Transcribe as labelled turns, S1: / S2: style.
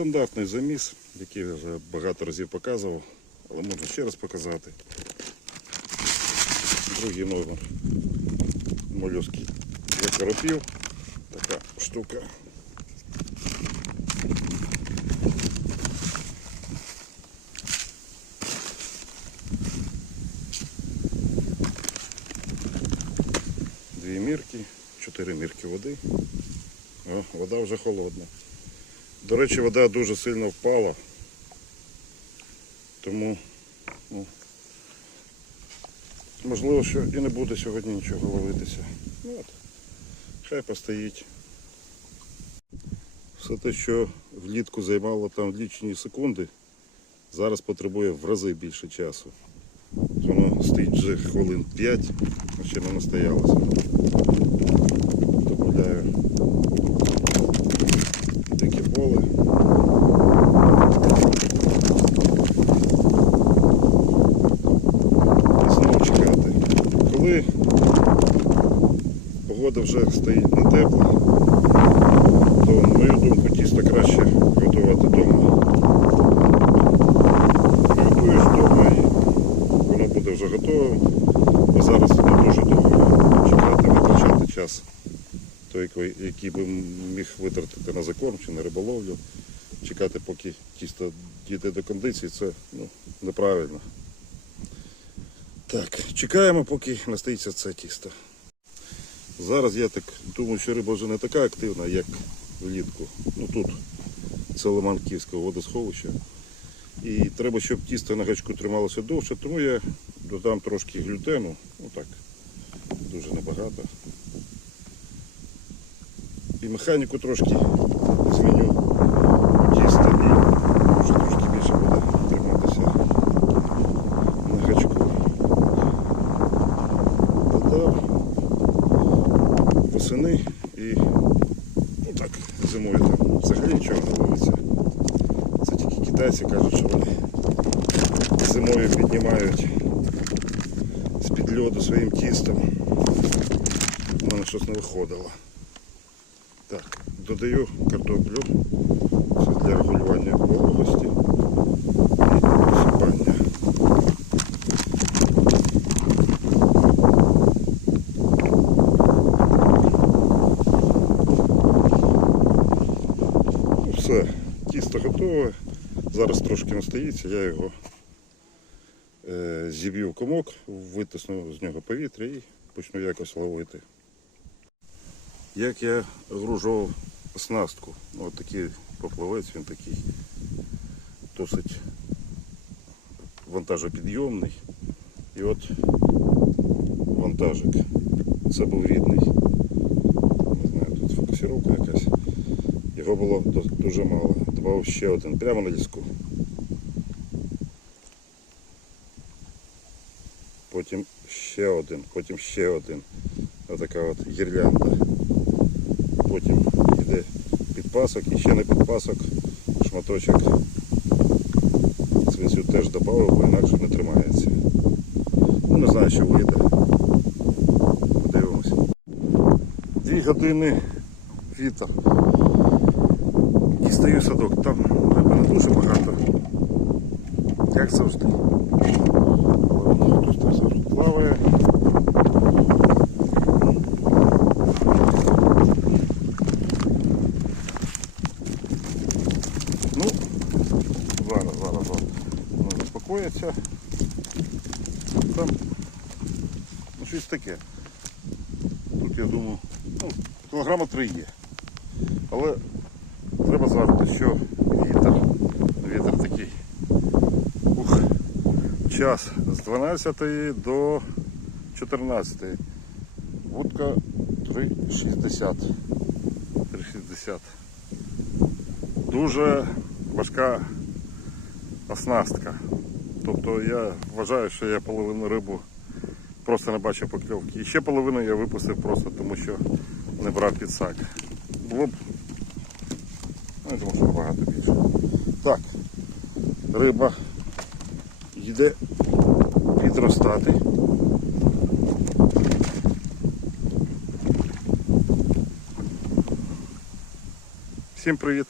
S1: Стандартний заміс, який я вже багато разів показував, але можна ще раз показати. Другий номер молюски для коропів. Така штука. Дві мірки, чотири мірки води. О, вода вже холодна. До речі, вода дуже сильно впала. Тому ну, можливо, що і не буде сьогодні нічого ловитися. Ну, от. Хай постоїть. Все те, що влітку займало там лічні секунди, зараз потребує в рази більше часу. Воно стоїть вже хвилин 5, а ще не настоялося. Коли погода вже стоїть не тепла, то, на мою думку, тісто краще готувати вдома. Готуєш вдома і воно буде вже готове, бо зараз не дуже довго чекати, витрачати час, той, який би міг витратити на закорм чи на риболовлю. Чекати, поки тісто дійде до кондиції, це ну, неправильно. Так, чекаємо, поки настоїться це тісто. Зараз я так думаю, що риба вже не така активна, як влітку. Ну тут це лиман Київського водосховища. І треба, щоб тісто на гачку трималося довше, тому я додам трошки глютену. Ну так, дуже небагато. І механіку трошки зимою там взагалі нічого не ловиться. Це тільки китайці кажуть, що вони зимою піднімають з-під льоду своїм тістом. У мене щось не виходило. Так, додаю картоплю. Це для регулювання Тісто готове. Зараз трошки настоїться, я його е, зіб'ю в комок, витисну з нього повітря і почну якось ловити. Як я гружував оснастку. Ну, такий поплавець, він такий досить вантажопідйомний. І от вантажик. Це був рідний. Не знаю, тут фокусировка якась. Його було дуже мало. Добавив ще один прямо на ліску. Потім ще один, потім ще один. Отака от гірлянда. Потім йде підпасок і ще на підпасок шматочок свинцю теж додав, бо інакше не тримається. Ну не знаю, що вийде. Подивимося. Дві години віта. Дістаю садок, там не дуже багато. Як завжди. Тут теж завжди плаває. Ну, зараз, зараз, зараз. Воно заспокоїться. Там ну, щось таке. Тут я думаю, ну, кілограма три є. Але треба згадати, що вітер, вітер такий. Ух, час з 12 до 14. Вудка 3,60. 3,60. Дуже важка оснастка. Тобто я вважаю, що я половину рибу просто не бачив покльовки. І ще половину я випустив просто тому, що не брав підсак. Було б, ну, я думаю, що набагато більше. Так, риба йде підростати. Всім привіт!